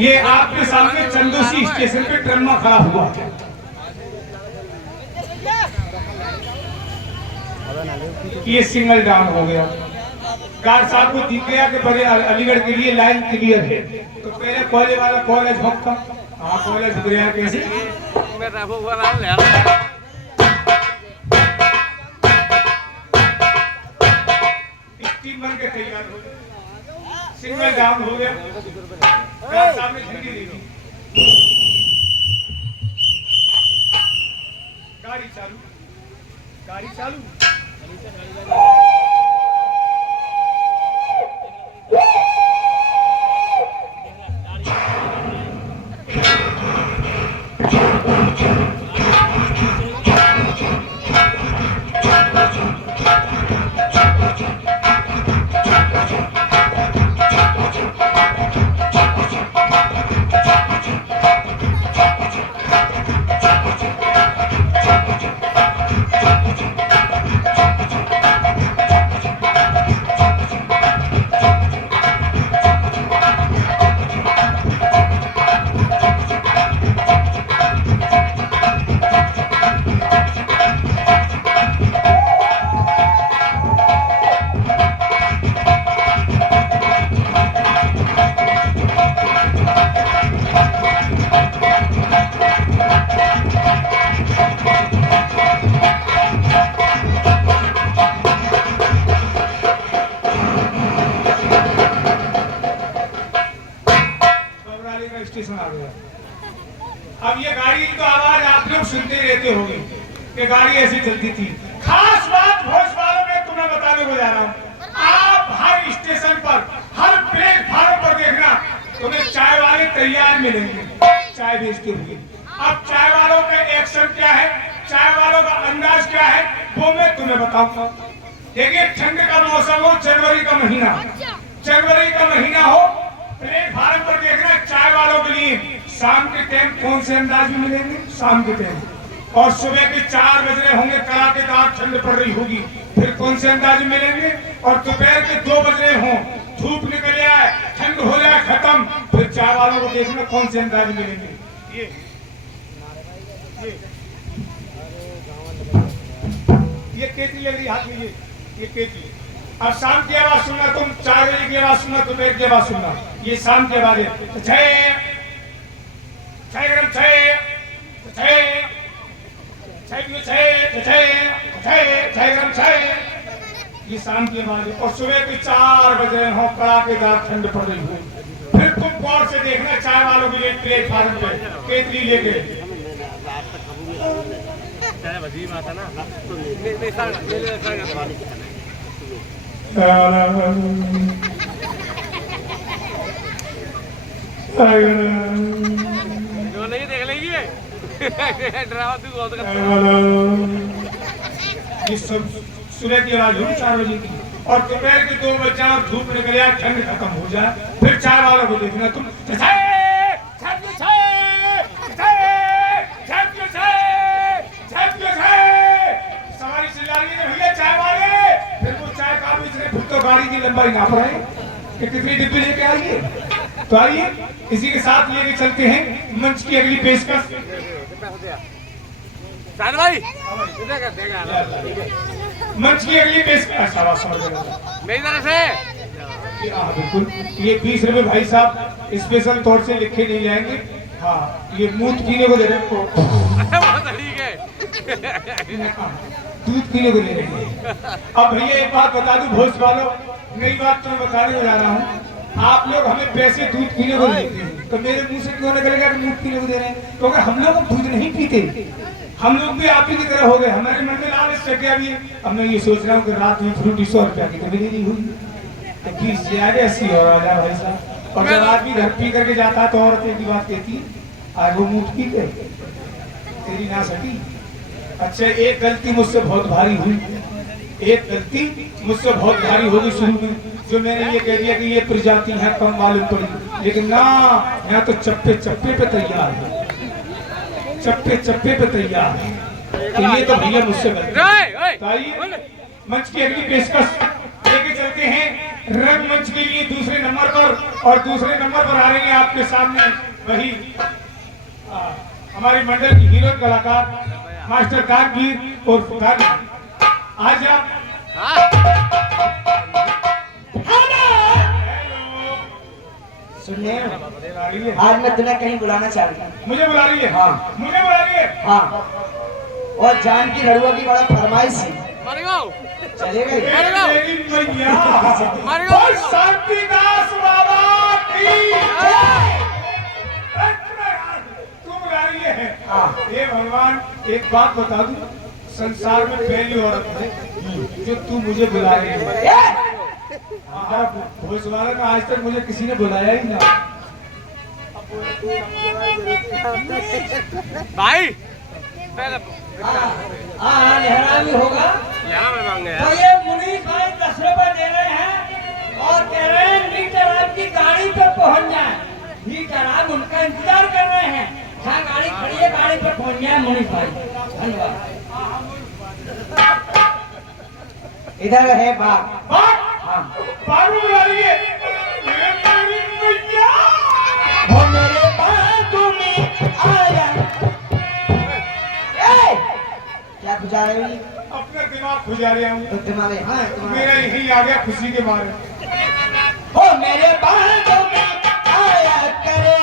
ये आपके सामने चंदोसी स्टेशन पे ट्रम्मा खड़ा हुआ है। ये सिंगल डाउन हो गया। कार साहब को दिख गया कि बड़े अलीगढ़ के लिए लाइन क्लियर है, तो पहले कोयले वाला कॉलेज भक्का। हाँ कॉलेज दिख रहा है कैसे स्टीम बन के तैयार हो गया। सिंगल डाउन हो गया। कार साहब ने झंडी दी, गाड़ी चालू, गाड़ी चालू। स्टेशन आ गया। अब ये गाड़ी तो आवाज आप लोग सुनते रहते होंगे कि गाड़ी ऐसी चलती थी। खास बात भोज वालों में तुम्हें बताने को जा रहा हूँ, आप हर स्टेशन पर, हर प्लेटफार्म पर देखना तुम्हें चाय वाले तैयार मिलेंगे चाय बेचते हुए। अब चाय वालों का एक्शन क्या है, चाय वालों का अंदाज क्या है, वो मैं तुम्हें बताऊंगा। देखिए ठंड का मौसम हो, जनवरी का महीना, जनवरी का महीना हो, प्लेटफार्म पर देखना चाय वालों के लिए शाम के टाइम कौन से अंदाज में मिलेंगे, शाम के टाइम। और सुबह के 4 बज रहे होंगे, कड़ाकेदार ठंड पड़ रही होगी, फिर कौन से अंदाज में मिलेंगे। और दोपहर के 2 बज रहे हों, धूप निकल आए, ठंड हो जाए खत्म, फिर चाय वालों को देखना कौन से अंदाज में मिलेंगे। ये केतली लग रही हाथ में, ये केतली। अब शाम की आवाज सुनना तुम, 4 बजे की आवाज सुनना, दोपहर की आवाज सुनना, ये शाम की आवाज है। जय जय गरम जय जय जय जय जय जय गरम जय, ये शाम की आवाज है। और सुबह के 4 बजे हो, कड़ाकेदार ठंड पड़ रही हो, फिर तुम गौर से देखना चाय वालों के लिए प्लेटफार्म पे केतली लेके नहीं देख लेगी ड्रामा तू बहुत ये सब सुबह की आवाज होगी 4 बजे की। और दोपहर के 2 बजे और धूप निकल जाए, ठंड खत्म हो जाए, फिर चाय वालों को देखना तुम सवारी चिल्ला रही है भैया चाय वाले, फिर वो चाय का फिर तो गाड़ी की लंबाई नाप रहे हैं कि कितनी डिब्बी लेके आइए। तो आइए इसी के साथ लेके चलते हैं मंच की अगली पेशकश। भाई मंच की अगली पेशकश मेरी तरफ से बिल्कुल। ये 20 रुपए भाई साहब स्पेशल तौर से लिखे नहीं जाएंगे। हाँ ये मूत पीने को दे रहे हैं, ठीक है दूध पीने को दे रहे हैं। अब भैया एक बात बता दूं भोज वालों, नई बात तो मैं बताने को जा रहा हूँ। आप लोग हमें पैसे दूध पीने को देते हैं, तो मेरे मुंह से क्यों निकलेगा कि दूध पीने को दे रहे हैं? क्योंकि हम लोग दूध नहीं पीते, हम लोग भी आप ही की तरह हो गए। हमारे मन में लालच चढ़ गया भी। अब मैं ये सोच रहा हूँ कि रात में फ्रूटी 100 रुपया की कभी नहीं हुई, तो 20 ज्यादा ऐसी हो रहा है भाई साहब। और जब आदमी घर पी करके जाता है तो औरतें की बात कहती है आज वो मुंह पी गए, तेरी ना सटी। अच्छा एक गलती मुझसे बहुत भारी हुई, एक गलती मुझसे बहुत भारी होगी शुरू में, जो मैंने ये कह दिया कि ये प्रजाति है कम मालूम पड़ी, लेकिन ना यहाँ तो चप्पे चप्पे पे तैयार है, चप्पे चप्पे पे तैयार है। तो ये तो भैया मुझसे गलती। मंच की अगली पेशकश लेके चलते हैं रंगमंच के लिए दूसरे नंबर पर और दूसरे नंबर पर आ रही है आपके सामने वही हमारी मंडल की हीरो कलाकार मास्टर कानवीर और फुकान। आज आप सुनिए, बुला रही है, आज मैं तुम्हें कहीं बुलाना चाह रही हूँ। मुझे बुला रही है, हाँ। मुझे बुला रही है। हाँ, और जान की लड़ुआ की बड़ा फरमाइश है। मर गो चले गए। मेरी मैया मर गो और शांतिदास बाबा की जय। तू बुला रही है। हाँ। हे भगवान, एक बात बता दूं, संसार में पहली औरत है जो तू मुझे बुला रही है। हमारा भोज वाला में आज तक मुझे किसी ने बुलाया ही ना। भाई पहले हाँ, लहरा भी होगा। यहाँ पे मांगे तो ये मुनीष भाई 10 रुपए दे रहे हैं और कह रहे हैं मीटर आपकी गाड़ी पे पहुंच जाए। मीटर आप उनका इंतजार कर रहे हैं। जहाँ गाड़ी खड़ी है, गाड़ी पे पहुंच जाए मुनीष भाई। धन्यवाद। इधर है बाग। हाँ। बाबू बुला रही है। मेरी मैया वो मेरे बागों में आया। ए! क्या बुझा रहे हो? अपना दिमाग खुजा रहा हूँ। तो तुम्हारे हाँ मेरा यही आ गया खुशी के मारे। हो मेरे बागों में आया करो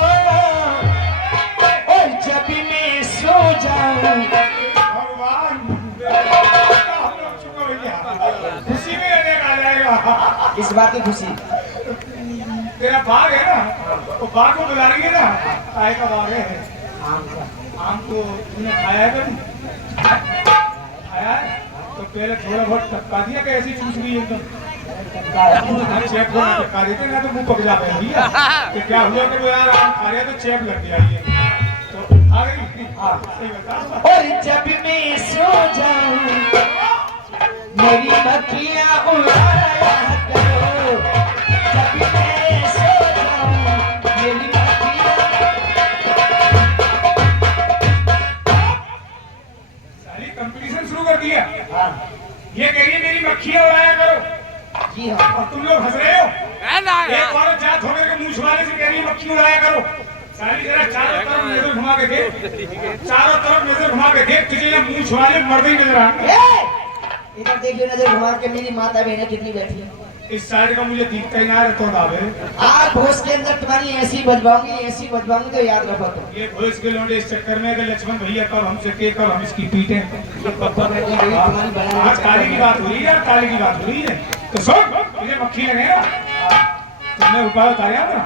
और जब मैं सो जाऊं। भगवान हम लोग चुका भैया, खुशी में रहने आ जाएगा। इस बात की खुशी। तेरा बाग है ना, वो बाग को बुला रही है ना। काय का बाग है? आम का। आम को तूने खाया है कभी? खाया है? तो पहले थोड़ा बहुत टपका दिया कि ऐसी चूस गई एकदम? चेप को टपका देते ना तो मुंह पक जाता है भैया। तो क्या हुआ कि वो यार आम खा रहे तो चेप लग गया ये। तो आ गई? हाँ, सही बता। और जब मैं सो जाऊं मेरी मक्खियां उड़ाया करो। जब मैं सो जाऊं मेरी मक्खियां। सारी कंपटीशन शुरू कर दिया। हाँ ये कह रही है मेरी मक्खियां उड़ाया करो जी हाँ। और तुम लोग हंस रहे हो। है ना एक औरत जात होकर के मूछ वाले से कह रही है मक्खी उड़ाया करो। सारी जरा चारों तरफ नजर घुमा के देख, चारों तरफ नजर घुमा के देख, तुझे ये मूछ वाले मर्द ही नजर आएंगे। ए! इधर देखिए नजर घुमा के मेरी माता बहनें कितनी बैठी है। इस साइड का मुझे दिखता ही ना है तो दावे। आज भोज के अंदर तुम्हारी ऐसी बजवाऊंगी तो याद रखो तुम। ये भोज के लौंडे इस चक्कर में अगर लक्ष्मण भैया कब हमसे के कब हम इसकी पीटे। पप्पा बैठी हुई तुम्हारी बहन। आज काली की बात हो रही है, काली की बात हो रही है। तो सुन, मुझे मक्खी लगे ना, तुमने उपाय बताया ना।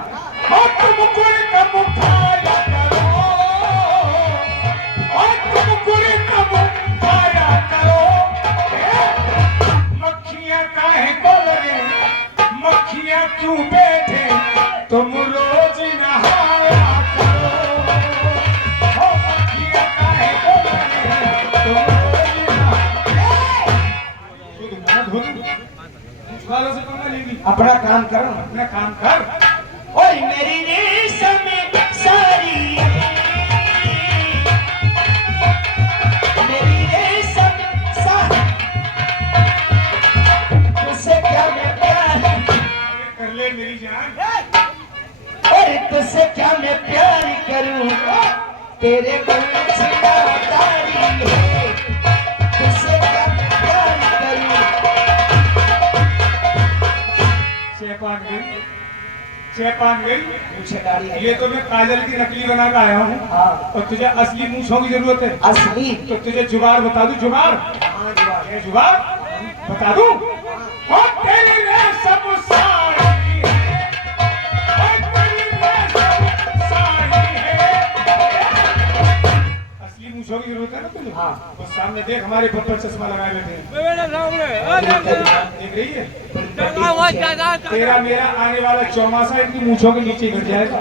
तुम कोई कब उठाया करो, तुम कोई कब उठाया करो। मक्खियां काहे को लगे, मक्खियां क्यों बैठे, तुम रोज नहाया करो। मक्खियां काहे को लगे, तुम रोज नहाया। वालों से कौन लेगी? अपना काम करो। अपना काम कर। और मेरी रेशम सारी मेरी रेशम सारी तुझसे क्या मैं प्यार कर ले मेरी जान। और तुझसे क्या मैं प्यार करूं तेरे गुलसितारी है। तुझसे क्या मैं प्यार करूं। चेपान गई, चेपान गई। मुझे गाड़ी है। ये तो मैं काजल की नकली बना के आया हूँ। हाँ। और तुझे असली मूछों की जरूरत है। असली। तो तुझे जुगाड़ बता दूं? जुगाड़? हाँ जवाब। ये जुगाड़ बता दूं? और तेरी रेशम साड़ी है, और तेरी रेशम साड़ी है। असली मूछों की जरूरत है ना तुझे? हाँ। और सामने देख, हमारे पप्पल चश्मा लगाए बैठे हैं। बेटा सामने देख रही है? चाचा तेरा मेरा आने वाला चौमासा इनकी मूछों के नीचे गिर जाएगा।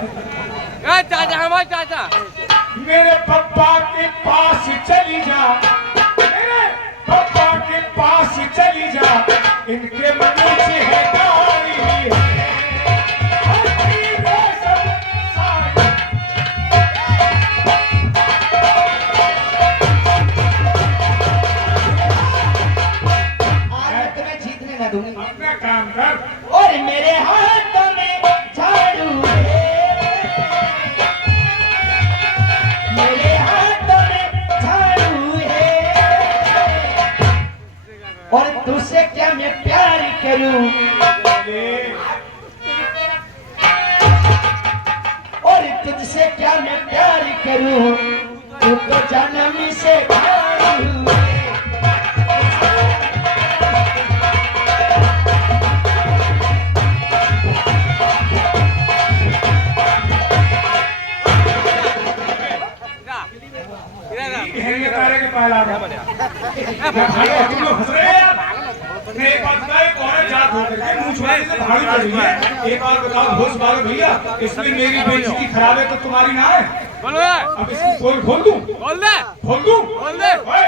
चाचा हमारे चाचा मेरे पप्पा के पास चली जा, मेरे पप्पा के पास चली जा, इनके नीचे है गाड़ी है। आज मैं तुम्हें जीतने न दूंगी। अपना काम कर। और मैं करूं ये और तुझसे क्या मैं प्यार करूं, तू तो जन्म से प्यार हुए। ये तारे के पहला भाई तुम लोग हंस रहे हैं यार। मैं एक बात बताए कौन जात हो करके मुंह छुपाने से भाड़ी पड़ रही है। एक बात बताओ होश वाले भैया, इसमें मेरी बेइज्जती खराब है तो तुम्हारी ना है। बोलो अब इसकी पोल खोल दूं? बोल दे खोल दूं? बोल दे। ओए,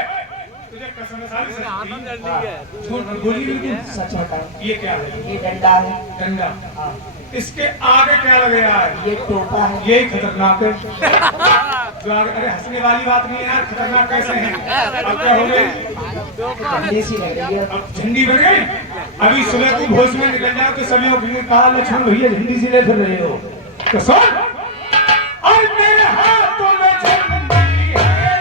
तुझे कसम सारी सच्ची झूठ मत बोली बिल्कुल। सच बता, ये क्या है? ये डंडा है, डंडा। हाँ, इसके आगे क्या लग रहा है? ये टोपा है, यही खतरनाक है। जो आगे, अरे हंसने वाली बात नहीं है यार, खतरनाक कैसे है? अब क्या हो गया? देसी लग रही है। अब झंडी बन गई। अभी सुबह तुम होश में निकल जाओ तो सभी ने कहा लक्ष्मण भैया झंडी से ले फिर रहे हो तो सुन, और मेरे हाथों में झंडी है,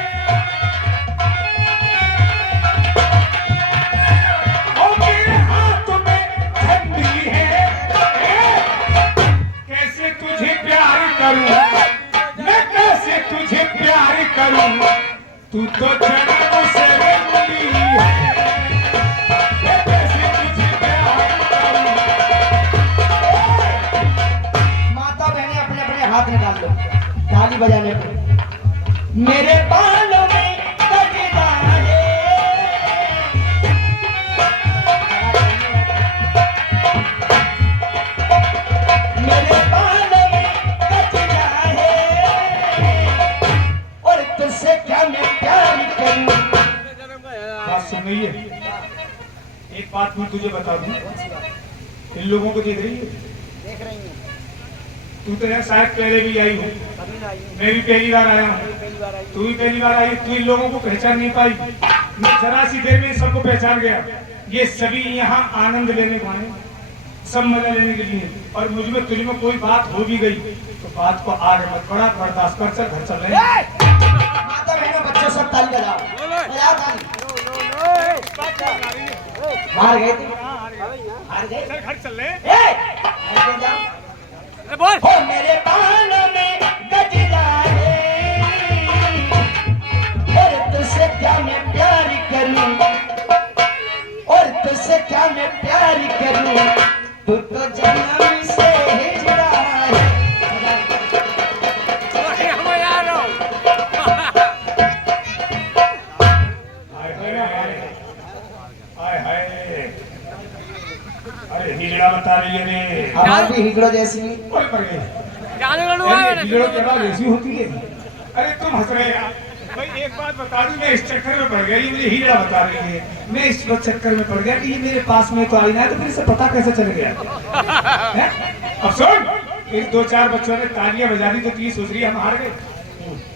और मेरे हाथों में झंडी है। कैसे तुझे प्यार करूं मैं, कैसे तुझे प्यार करूं, तू तो जन्म से रंगली है। कैसे तुझे प्यार करूं। माता बहने अपने अपने हाथ निकाल लो ताली बजाने पे। मेरे बालों में गजरा है, मेरे बालों में गजरा है, और तुझसे क्या मैं प्यार करूं। बात सुन रही है? एक बात मैं तुझे बता दूं, इन लोगों को देख रही है? तू तो यार शायद पहले भी आई हो, मैं भी पहली बार आया हूँ, तू भी पहली बार आई। तू इन लोगों को पहचान नहीं पाई, मैं जरा सी देर में सबको पहचान गया। ये सभी यहाँ आनंद लेने को आए, सब मजा लेने के लिए। और मुझ में तुझ में कोई बात हो भी गई तो बात को आगे मत बढ़ा, बर्दाश्त कर, चल घर चल रहे। माता बहनों बच्चों सब ताली बजाओ, बजाओ ताली। हार गए तुम, हार गए। चल घर चल रहे। ऐसे जाओ। अरे बोल हो मेरे बालों में गजरा है, और तुझसे क्या मैं प्यार करूं, और तुझसे क्या मैं प्यार करूं, तू तो जन्म से हिजड़ा है। हम यार हाय हाय हाय, अरे हिजड़ा बता रही है रे। हमारी भी हिजड़ों जैसी कोई पड़ गई। जाने वाला अरे हिजड़ों के बाद ऐसी होती है। अरे तुम हंस रहे यार। भाई एक बात बता दूं, मैं इस चक्कर में पड़ गया, ये मुझे हीरा बता रही है, मैं इस चक्कर में पड़ गया कि ये मेरे पास में तो आई ना है, तो फिर इसे पता कैसे चल गया है? अब सुन, इन दो चार बच्चों ने तालियां बजा दी तो तू ये सोच रही है हम हार गए।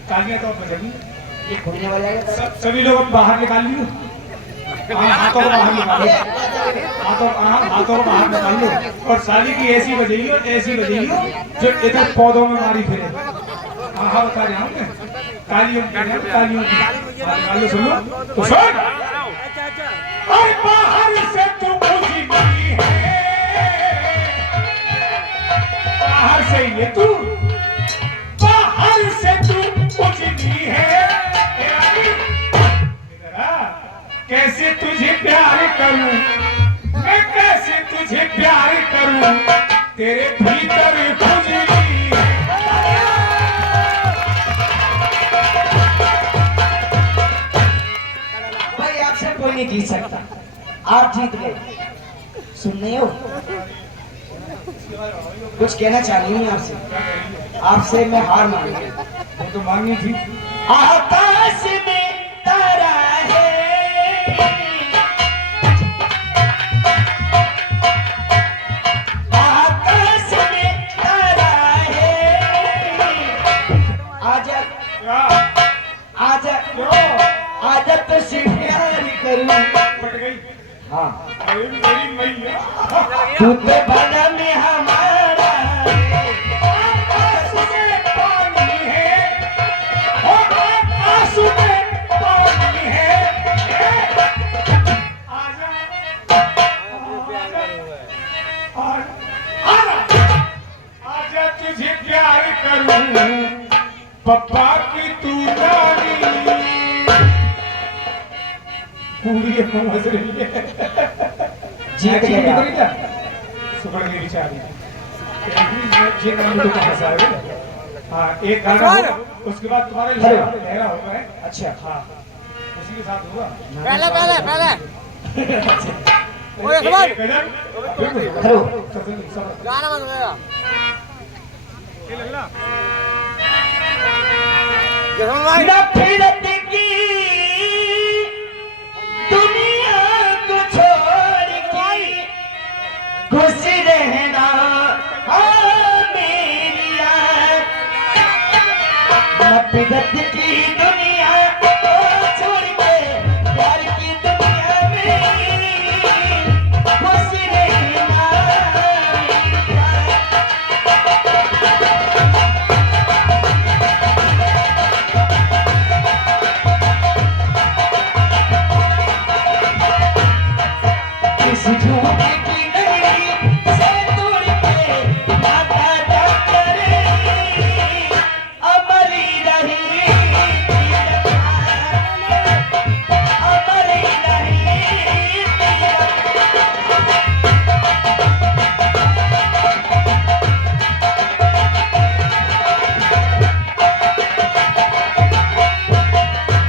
तालियां तो अब बजानी, ये खुलने वाला है। सभी लोग अब बाहर निकाल लियो, हाथों को बाहर निकालो, हाथों को बाहर निकाल लो, और साली की ऐसी बजाइयो, ऐसी बजाइयो जो इधर पौधों में मारी फिरे। हाँ बता रहा हूँ मैं, तालियों की, तालियों की निकाल लो। सुनो तो सुन, और बाहर से तू उजली है, बाहर से ये तू, बाहर से तू उजली है। कैसे तुझे प्यार करूं मैं, कैसे तुझे प्यार करूं, तेरे भीतर खुजली है। भाई आपसे कोई नहीं जीत सकता, आप जीत गए। सुन नहीं हो, कुछ कहना चाहिए मैं आपसे, आपसे मैं हार मान गई। वो तो मांगनी थी। आकाश में तारा है, आकाश में तारा है, आजा आजा आजा तो सिर्फ प्यार करूं। पट गई। हाँ, अरे मेरी मैया, तू तो बना में हमारा है। आकाश में पानी है, ओ आकाश में पानी है। आजा करूं पप्पा की तू जानी पूरी हंस रही है जीत गया। क्या सुबह की बेचारी ये नाम तो हंसा है हाँ एक गाना होगा, उसके बाद तुम्हारा लहरा होगा है अच्छा हाँ उसी के साथ होगा पहले ओए एक- खबर एक गजल, हेलो सब- गाना बंद करेगा जसवंत भाई नफरत की दुनिया को छोड़ के खुश रहना हाँ मेरी यार। नफरत की दुनिया को छोड़ के प्यार की दुनिया में खुश रहना मेरी यार। इस झूठे की नगरी से दूर के माता जाकर अमरी रही अमरी रही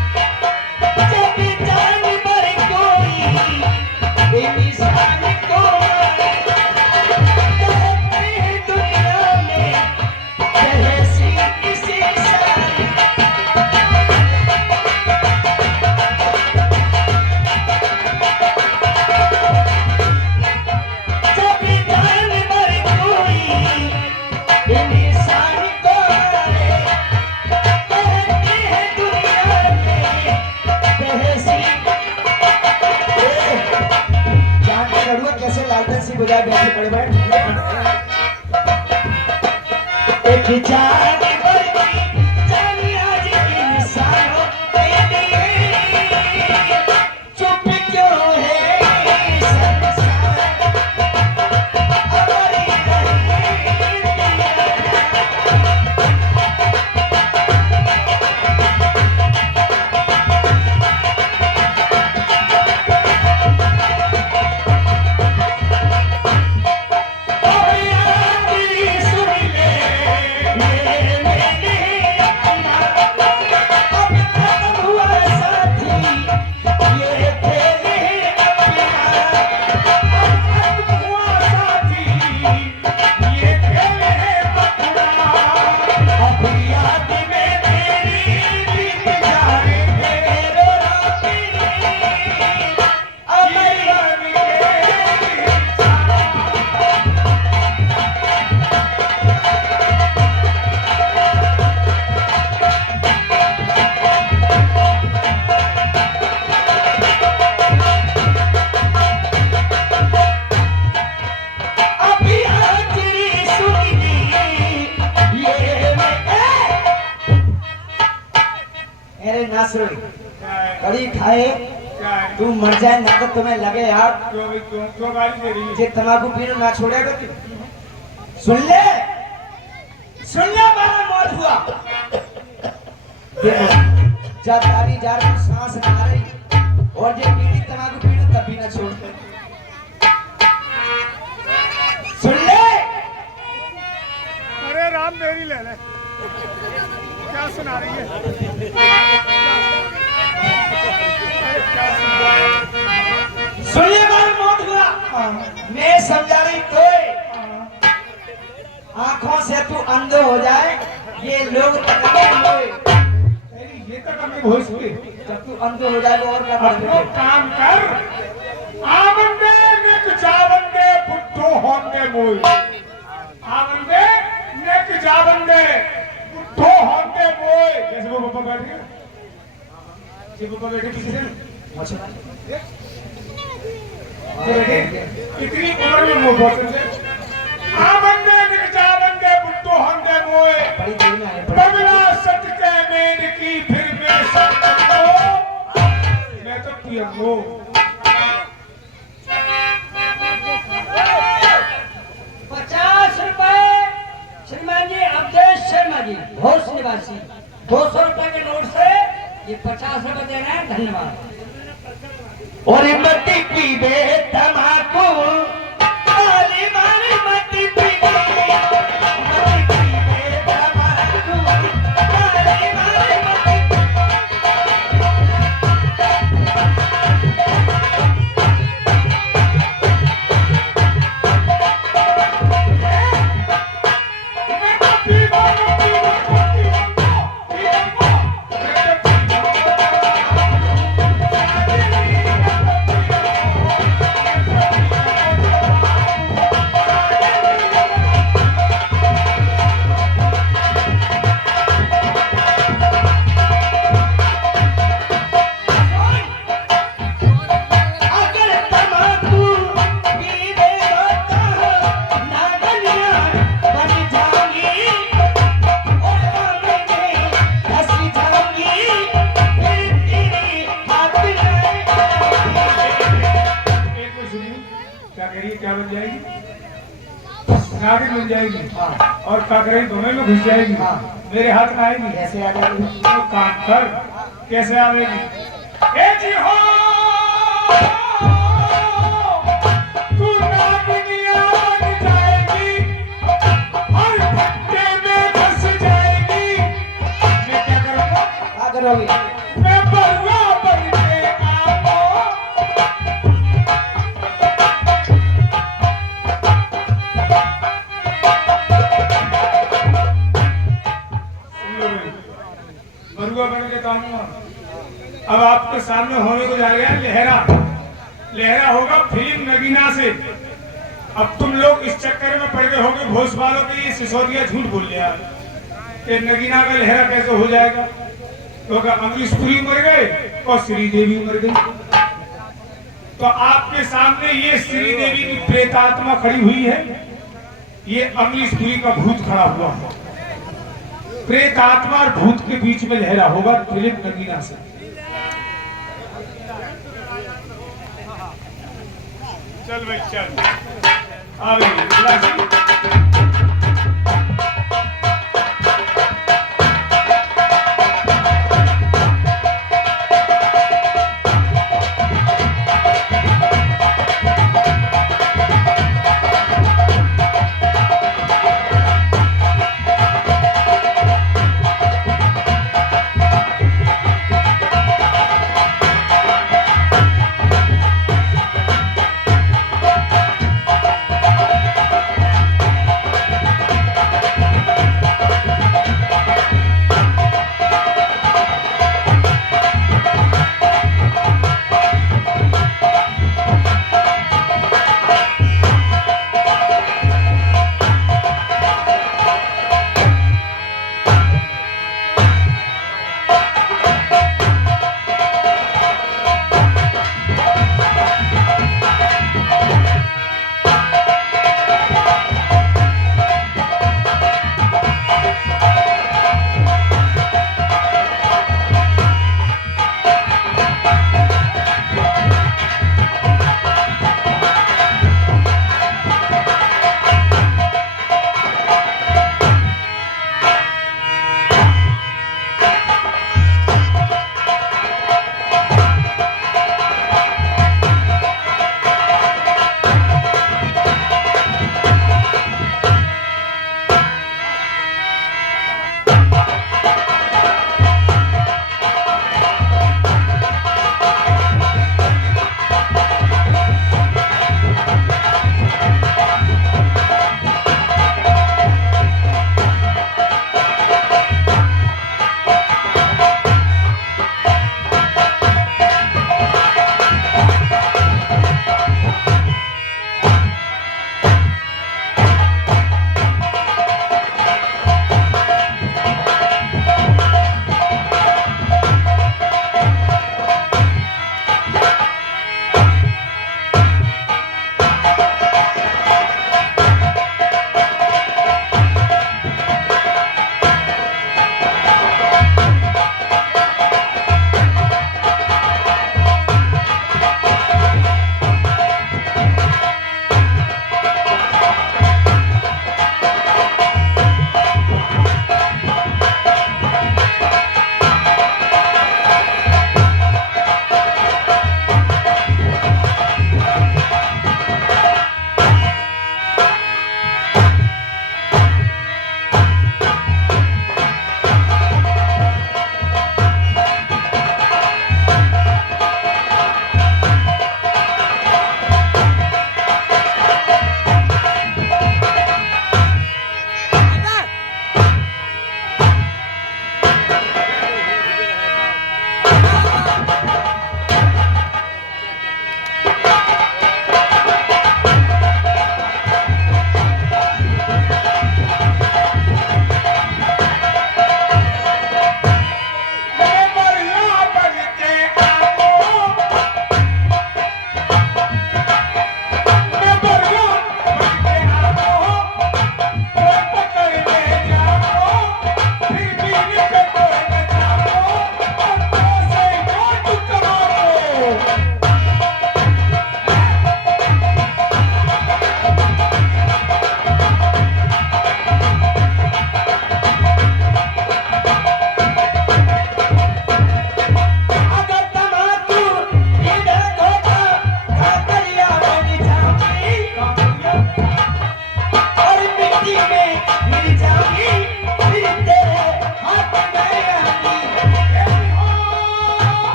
जब जान पर कोई इंसान को कहते हैं दुनिया में जैसी किसी सारी जब जान पर कोई इंसान को कहते हैं दुनिया में जैसी जान के रड़ुआ कैसे लालटेन सी बुझा बैठे पड़े बैठ एक जान बरती जानी आज की निशानों के लिए चुप क्यों है संसार अमरी रही अरे नासरुल क्या है कड़ी खाए क्या है तू मर जाए ना तो तुम्हें लगे यार क्यों भाई क्यों गाली दे रही है जे तंबाकू पीना ना छोड़ेगा तू सुन ले बाबा मौत हुआ देखो जब तारी जार को सांस ना आ रही और जे पीनी तंबाकू पीना तब भी ना छोड़ते सुन ले अरे राम मेरी ले ले क्या सुना रही है सुन ले बाबा मौत हुआ मैं समझा रही तो आंखों से तू अंधे हो जाए ये लोग तकलीफ होए ये तक हमने भोज हुई जब तू अंधे हो जाए वो और क्या अपनो काम कर आवंदे नेक जावंदे पुट्ठो होंदे मोय आवंदे नेक जावंदे पुट्ठो होंदे मोय जैसे वो पापा बैठ गए जी पापा बैठे किसी से बैठे इतनी उम्र में मुंह बोलते थे आवंदे नेक जावंदे पुट्ठो होंदे मोय बड़ी देर में आए बगला सच के मेड की फिर मैं सच मैं तो पियंगो 50 रुपए श्रीमान जी अवधेश से जी घोष निवासी 200 रुपए के नोट से ये 50 रुपए दे रहे हैं, धन्यवाद। और मती की बे तमाकू माली माली मती की बे तमाकू माली माली मती अगर तमाकू पीवे तो नागनिया बन जाऊंगी और आंखें हंसी जाऊंगी फिर तेरी हाथ में एक मिनट सुनिए, क्या करिए, क्या बन जाएगी? नागिन बन जाएगी। और काकरें दोनों में घुस जाएगी। मेरे हाथ में आएगी। कैसे आ जाएगी? तो काम कर, कैसे आवेगी? ए जी हो, तू नागिनिया बन जाएगी और भट्टे में घुस जाएगी। मैं क्या करूँगा? क्या करोगे? मैं बरुआ बन के आऊँ। बरुआ बन के आऊँगा। अब आपके सामने होने को जा रहा है लहरा। लहरा होगा फिल्म नगीना से। अब तुम लोग इस चक्कर में पड़ गए होगे भोज वालों के, ये सिसोदिया झूठ बोल लिया कि नगीना का लहरा कैसे हो जाएगा। तो अमरीशपुरी मर गए और श्रीदेवी मर गई। तो आपके सामने ये श्रीदेवी की प्रेतात्मा खड़ी हुई है, ये अमरीशपुरी का भूत खड़ा हुआ है। प्रेत आत्मा और भूत के बीच में लहरा होगा फिल्म नगीना से। चल भाई चल, आ गई।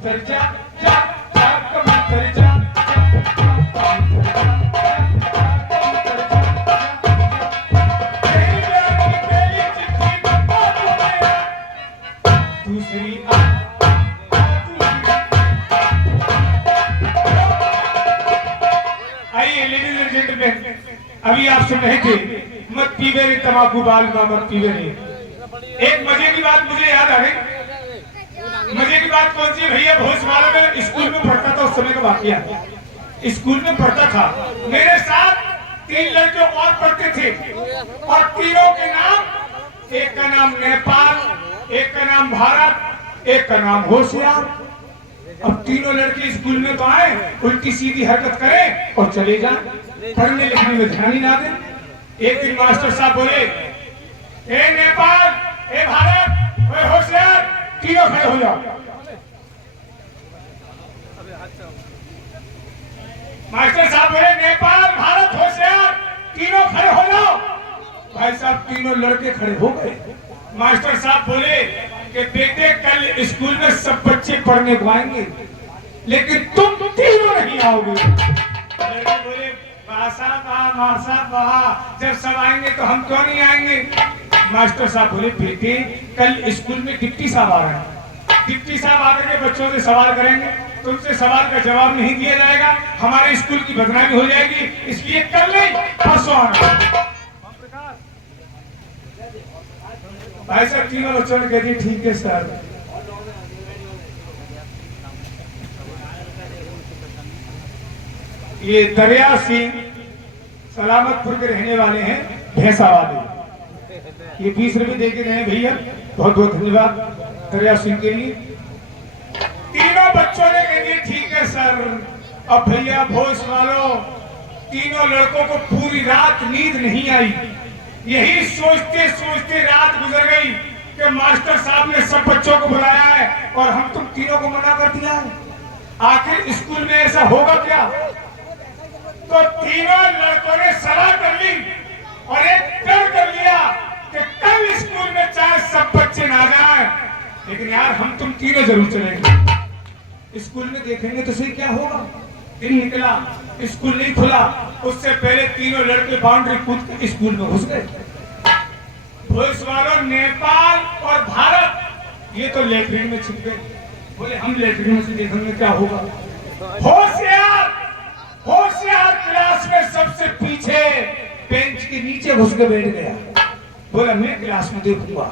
कबूतर जा जा जा कबूतर जा दूसरी आइए लेडीज एंड जेंटलमैन, अभी आप सुन रहे थे मत पीवे रे तंबाकू बाल मत पीवे रे। एक मजे की बात मुझे याद आ गई। मजे की बात कौन सी भैया, भोजवाला में स्कूल में पढ़ता था, उस समय का वाकया। स्कूल में पढ़ता था, मेरे साथ 3 लड़के और पढ़ते थे और तीनों के नाम, एक का नाम नेपाल, एक का नाम भारत, एक का नाम होशियार। अब तीनों लड़के स्कूल में तो आए, उल्टी सीधी हरकत करें और चले जाएं, पढ़ने लिखने में ध्यान ही ना दें। एक दिन मास्टर साहब बोले, ए नेपाल, ए भारत, ए होशियार, तीनों खड़े हो जाओ। मास्टर साहब बोले, नेपाल, भारत, होशियार, तीनों खड़े हो जाओ। भाई साहब तीनों लड़के खड़े हो गए। मास्टर साहब बोले कि बेटे कल स्कूल में सब बच्चे पढ़ने को आएंगे, लेकिन तुम तीनों नहीं आओगे। लड़के बोले, मासा बहा, जब सब आएंगे तो हम क्यों नहीं आएंगे। मास्टर साहब बोले, बेटे कल स्कूल में डिप्टी साहब आ रहे हैं, डिप्टी साहब आकर के बच्चों से सवाल करेंगे, तुमसे सवाल का जवाब नहीं दिया जाएगा, हमारे स्कूल की बदनामी हो जाएगी, इसलिए कल नहीं परसों आना। भाई साहब तीनों बच्चों ने कह दिया, ठीक है सर। ये दरिया सिंह सलामतपुर के रहने वाले हैं, भैंसा वाले। ये 20 रुपए दे के गए भैया, बहुत बहुत धन्यवाद दरिया सिंह के लिए। तीनों बच्चों ने कह दिया, ठीक है सर। अब भैया भोज वालों, तीनों लड़कों को पूरी रात नींद नहीं आई। यही सोचते सोचते रात गुजर गई कि मास्टर साहब ने सब बच्चों को बुलाया है और हम तुम तीनों को मना कर दिया है। आखिर स्कूल में ऐसा होगा क्या। तो तीनों लड़कों ने सलाह कर ली और एक तय कर लिया कि कल स्कूल में चाहे सब बच्चे ना जाएं, लेकिन यार हम तुम तीनों जरूर चलेंगे। स्कूल में देखेंगे तो सही क्या होगा। दिन निकला, स्कूल नहीं खुला, उससे पहले तीनों लड़के बाउंड्री कूद के स्कूल में घुस गए। पुलिस वालों नेपाल और भारत ये तो लेटरिन में छिप गए। बोले हम लेटरिन में से देखेंगे क्या होगा। होशियार होशियार क्लास में सबसे पीछे बेंच के नीचे घुस के बैठ गया। बोला मैं क्लास में देखूंगा।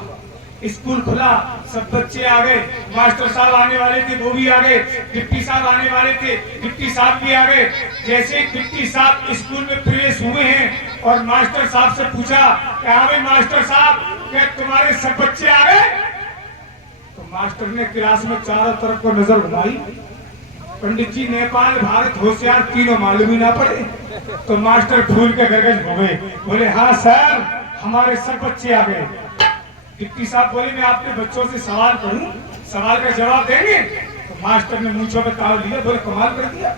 स्कूल खुला, सब बच्चे आ गए, मास्टर साहब आने वाले थे वो भी आ गए, डिप्टी साहब आने वाले थे डिप्टी साहब भी आ गए। जैसे डिप्टी साहब स्कूल में प्रवेश हुए हैं और मास्टर साहब से पूछा क्या भाई मास्टर साहब, क्या तुम्हारे सब बच्चे आ गए। तो मास्टर ने क्लास में चारों तरफ को नजर घुमाई। पंडित जी नेपाल भारत होशियार तीनों मालूम ही ना पड़े। तो मास्टर फूल के गरगज हो गए। बोले हाँ सर हमारे सब बच्चे आ गए। डिप्टी साहब बोले मैं आपके बच्चों से सवाल करूं, सवाल का जवाब देंगे। तो मास्टर ने मूंछों पे ताव लिया। बोले कमाल कर दिया,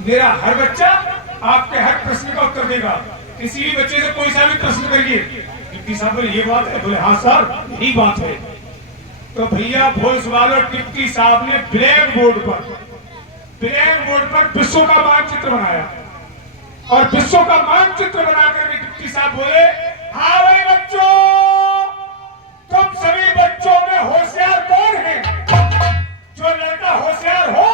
मेरा हर बच्चा आपके हर प्रश्न का उत्तर देगा, किसी भी बच्चे से कोई सा भी प्रश्न करिए। डिप्टी साहब बोले ये बात है। बोले हाँ सर यही बात है। तो भैया भोज वालों डिप्टी साहब ने ब्लैक बोर्ड पर विश्व का मानचित्र बनाया और विश्व का मानचित्र बनाकर डिप्टी साहब बोले हाँ भाई बच्चों, तुम सभी बच्चों में होशियार कौन है। जो लड़का होशियार हो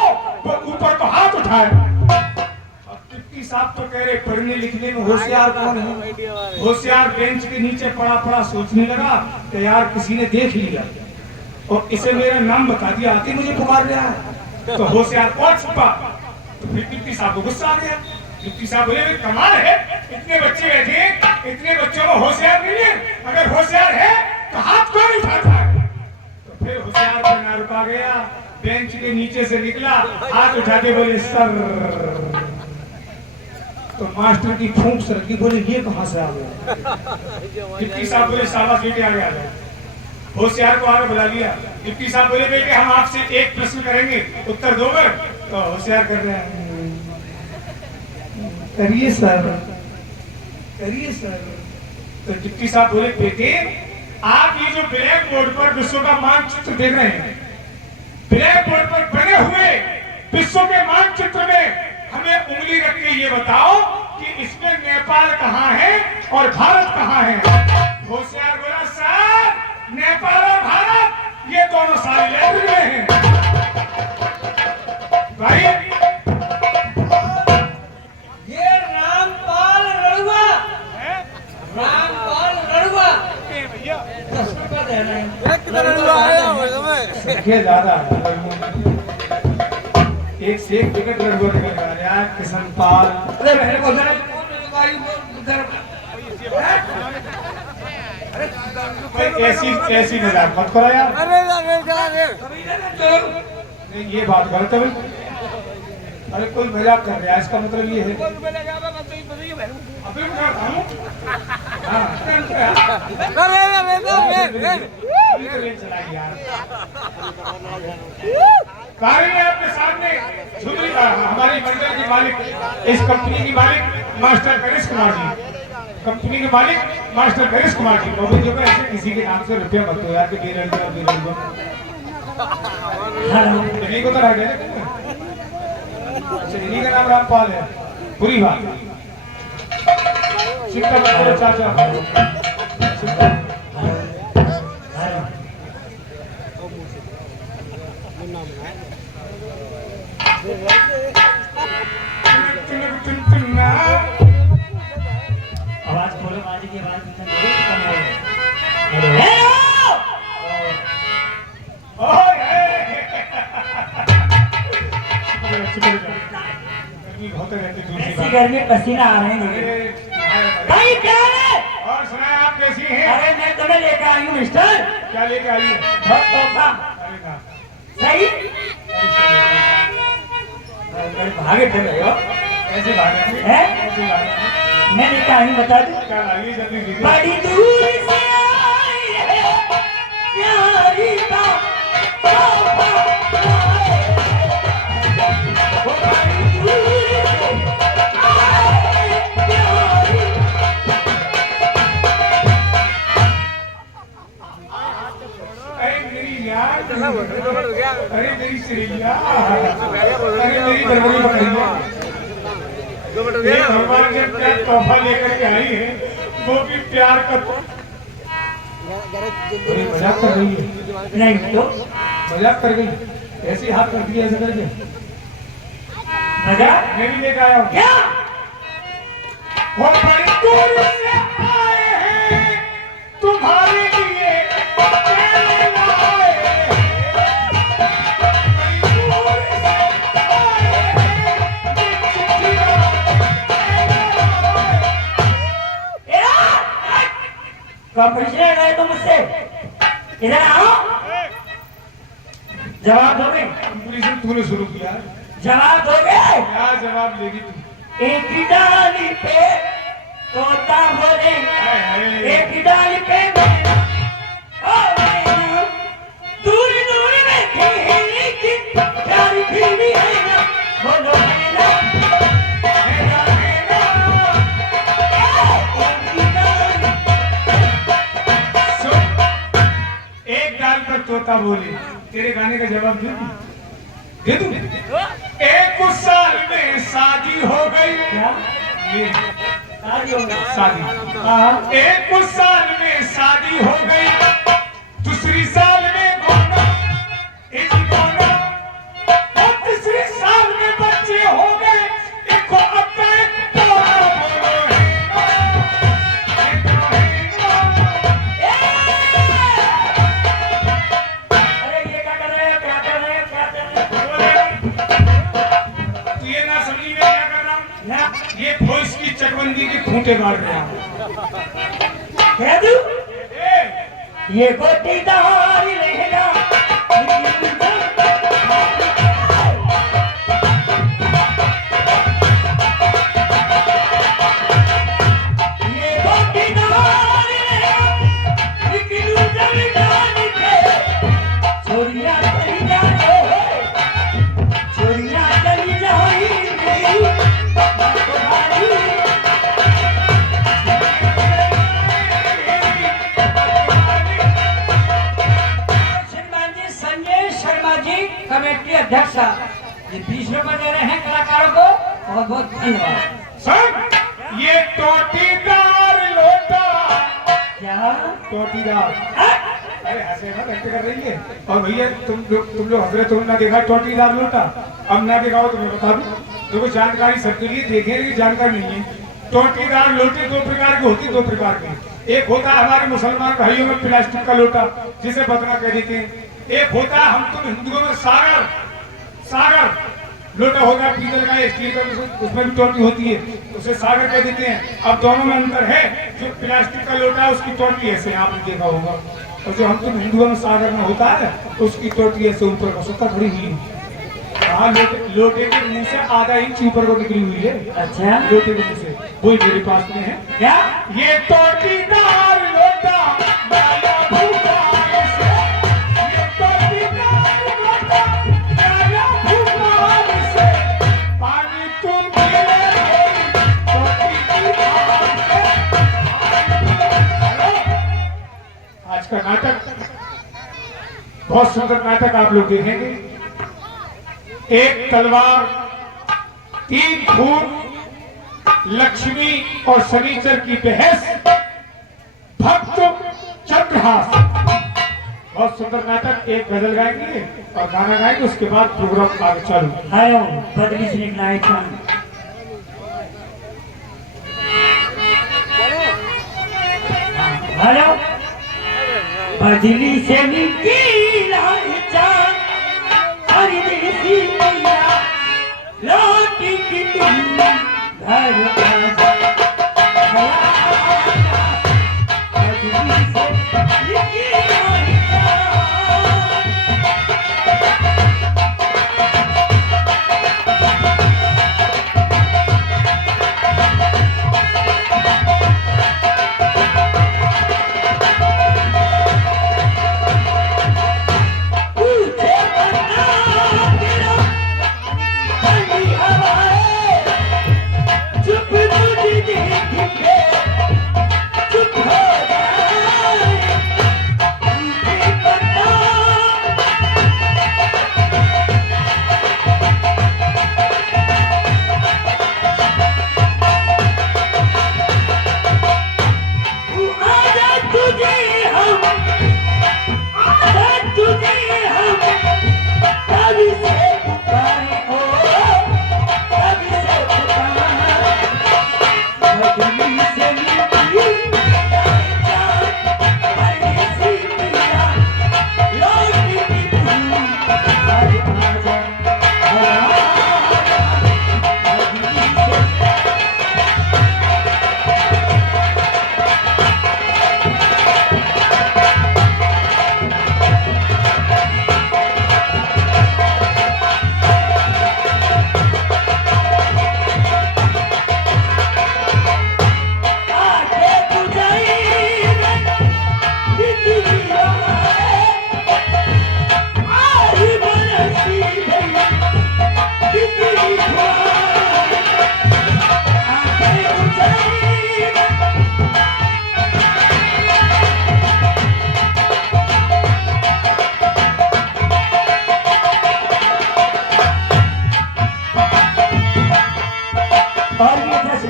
वो ऊपर को हाथ उठाए। अब डिप्टी साहब तो कह रहे पढ़ने लिखने में होशियार कौन है। होशियार बेंच के नीचे पड़ा पड़ा सोचने लगा कि यार किसी ने देख लिया और इसे मेरा नाम बता दिया, आते मुझे पुकार रहा है, तो होशियार कौन छुपा। तो फिर डिप्टी साहब को गुस्सा आ गया। डिप्टी साहब बोले कमाल है, इतने बच्चे बैठे, इतने बच्चों में होशियार नहीं है, अगर होशियार है तो हाथ क्यों नहीं उठाता है। तो फिर होशियार को ना रुका गया, बेंच के नीचे से निकला, हाथ उठा के बोले सर। तो मास्टर की फूंक सरकी। बोले ये कहां से आ गया। डिप्टी साहब बोले शाबाश बेटे आ गया। होशियार को आगे बुला लिया। डिप्टी साहब बोले बेटे हम आपसे एक प्रश्न करेंगे, उत्तर दोगे। तो होशियार कर रहे हैं करिए सर, करिए सर। तो डिप्टी साहब बोले बेटे आप ये जो ब्लैक बोर्ड पर विश्व का मानचित्र देख रहे हैं, ब्लैक बोर्ड पर बने हुए विश्व के मानचित्र में हमें उंगली रख के ये बताओ कि इसमें नेपाल कहाँ है और भारत कहाँ है। होशियार बोला सर नेपाल और भारत ये दोनों सारे लेवल में हैं। भाई ये रामपाल रड़ुआ, रामपाल रड़ुआ 10 रुपया दे रहे हैं। एक किधर आया हो तुम्हें? संख्या ज्यादा है। एक से एक टिकट लड़ुआ निकल गया यार। किशन पाल अरे मेरे को जरा ऐसी ऐसी मजाक मत करो यार। अरे अरे अरे नहीं ये बात गलत है भाई। अरे कोई मजाक कर रहा है इसका मतलब ये है अभी मैं बताऊं। हाँ अरे चला यार। कारण है आपके सामने झुमरी हमारी मंडल की मालिक इस कंपनी की मालिक मास्टर गणेश कुमार जी। कंपनी के मालिक मास्टर गणेश कुमार जी। मोबाइल जो ऐसे किसी के नाम से रुपया मत दो यार कि इन्हीं को तो रह गया। अच्छा इन्हीं का नाम रामपाल है। बुरी बात सिक्का मत चाचा। आवाज खोलो माजी की आवाज कम हो रही ऐसी गर्मी पसीना आ रहे हैं भाई। क्या है और सुना आप कैसी हैं? अरे मैं तुम्हें लेकर आई हूँ मिस्टर। क्या लेके आई है? बहुत तोहफा अरे ना सही। भागे थे भाई हो ऐसे भागे हैं? ऐसे भागे। मैं लेकर आई हूँ बता दूँ। क्या लागी जल्दी दीजिए। बड़ी दूर से आई है प्यारी का तोहफा लाए। वो बड़ी दूर से आई है प्यारी। अरे मेरी यार अरे मेरी श्रीलिया अरे मेरी बरबरी बकरिया ये भगवान ने क्या तोहफा लेकर के आई है वो भी प्यार का। अरे मजाक कर रही है। नहीं तो मजाक कर गई ऐसे हाथ कर दिया ऐसे करके। मजा मैं भी लेकर आया हूँ। क्या वो बड़ी दूर से आए हैं तुम्हारे लिए प्यार लाए हैं। बड़ी दूर से आए हैं चिट्ठी कंपटीशन गए तो मुझसे इधर आओ। जवाब दोगे? कंपटीशन तूने शुरू किया है। जवाब दोगे? क्या जवाब लेगी तू? एक ही डाली पे तोता बोले, एक ही डाली पे मैना, ओ मैना, दूर दूर में थी लेकिन प्यारी फिर भी है ना, बोलो मैना, मैना, मैना, एक ही डाली। सुन, एक डाल पर तोता बोले तेरे गाने का जवाब दे दूं? एक उस साल में शादी हो गई। क्या? ये शादी हो गई? शादी हाँ। एक उस साल में शादी हो गई दूसरी साल में गोना एक गोना और तीसरी साल में बच्चे हो गए एक को अब तक बोलो बोलो अरे ये क्या कर रहे हैं? क्या कर रहे हैं? क्या कर रहे हैं? तू ये ना समझी मैं क्या कर रहा हूँ ना ये भोज की चकबंदी के खूंटे मार रहा हूँ। कह दूं? ए, ये गोटीदार लहंगा ये गोटीदार लहंगा निकलू जब जान के छोरिया चली जाए छोरिया चली जाएगी तुम्हारी। श्रीमान जी संजय शर्मा जी कमेटी अध्यक्ष साहब ये 20 रुपए दे रहे हैं कलाकारों को, बहुत बहुत धन्यवाद। सर ये टोटीदार लोटा। क्या टोटीदार? अरे हंसे ना, व्यक्त कर रही है। और भैया तुम लोग हंस रहे, तुमने ना देखा टोटीदार लोटा? अब ना देखा हो तो मैं बता दूं, देखो जानकारी सबके लिए, देखे की जानकारी नहीं है। टोटीदार लोटे दो प्रकार की होती, दो प्रकार के। एक होता है हमारे मुसलमान भाइयों में प्लास्टिक का लोटा, जिसे बतना कह देते हैं। एक होता है हम तुम हिंदुओं में सागर लोटा होता है, पीतल का, स्टील का, उसमें भी टोटी होती है, उसे सागर कह देते हैं। अब दोनों में अंतर है, जो प्लास्टिक का लोटा है उसकी टोटी ऐसे आपने देखा होगा, और जो हम तुम हिंदुओं में सागर में होता है उसकी टोटी ऐसे ऊपर का सुक्का खड़ी हुई है। हाँ, लोटे के मुंह से आधा इंच ऊपर को निकली हुई है। अच्छा, लोटे के मुंह से, वही मेरे पास में है। क्या ये टोटीदार लोटा माया भूपाल से, ये टोटीदार लोटा माया भूपाल से, पानी तुम पीले टोटी की धार से। आज का नाटक बहुत सुंदर नाटक आप लोग देखेंगे। एक तलवार, 3 फूल, लक्ष्मी और शनिचर की बहस, भक्त चंद्रहास। बहुत सुंदर नाटक। एक गजल गाएंगे और गाना गाएंगे, उसके बाद प्रोग्राम आगे चालू। हेलो बदली से निकला है चांद। हेलो बदली से निकला है चांद, हरी देसी मैया लौटी की तुम घर आजा। बदली से निकला है चांद।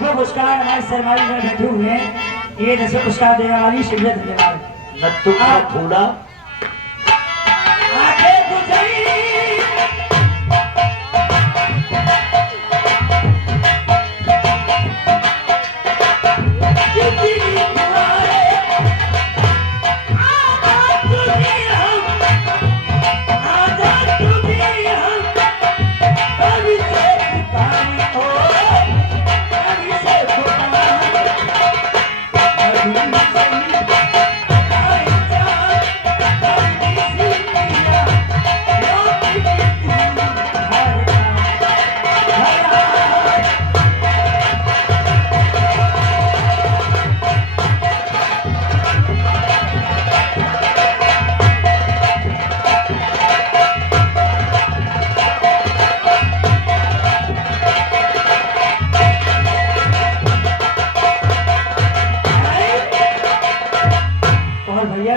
पुरस्कार हमारे सरमाई में बैठे हुए हैं। ये जैसे पुरस्कार देने वाली शिवलिया धन्यवाद। नट्टू का फूला आगे गुजरी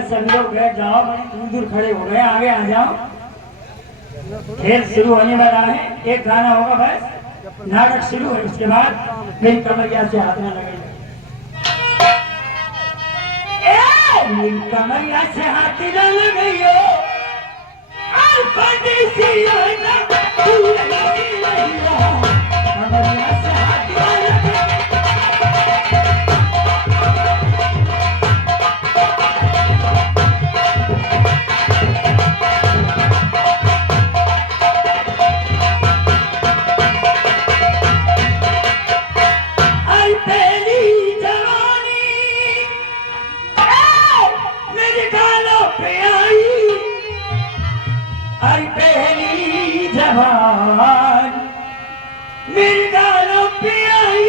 सभी लोग बैठ जाओ, बड़े दूर दूर खड़े हो गए, आगे आ जाओ। खेल शुरू होने वाला है, एक गाना होगा बस, नाटक शुरू है, उसके बाद फिर कमरिया से हाथ में लगेगा। कमरिया से हाथ न लगाइयो, और परदेसी आना तू लगाइयो, कमरिया से हाथ न लगाइयो। आई पहली जवानी मेरे गालों पे आई, आई पहली जवान मेरे गालों पे आई,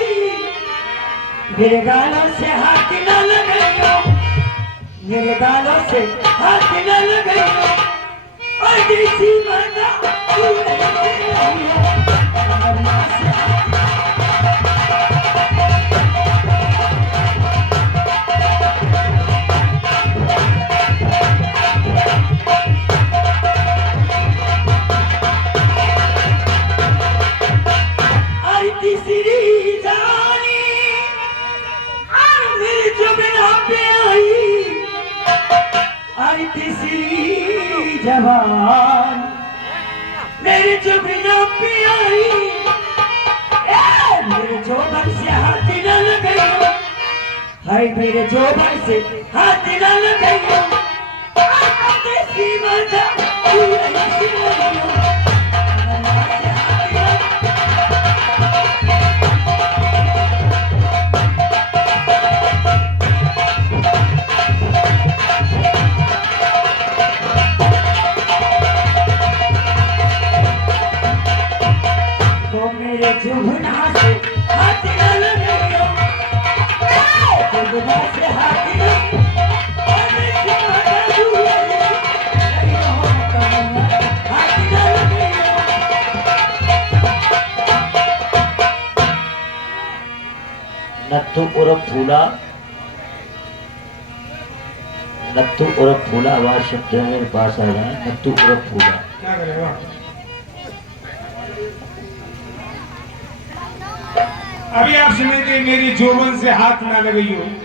मेरे गालों से हाथ न लगाइयो, मेरे गालों से हाथ न लगाइयो, परदेसी मना तू लगाइयो, कमरिया से हाथ तीसरी जवानी मेरे जुबना पे आई, आई तीसरी जवान मेरे जुबना पे आई, मेरे जोबन से हाथ न लगाइयो, हाय मेरे जोबन से हाथ न लगाइयो, परदेसी मजा तू लगाइयो। मेरे जुबना से हाथ न लगाइयो, जुबना से हाथ न नत्थू उर्फ फूला, नत्थू उर्फ फूला आवाज शब्द है मेरे पास आ रहा है। नत्थू उर्फ फूला क्या करेगा? अभी आप सुने थे मेरी जोबन से हाथ ना लगाइयो।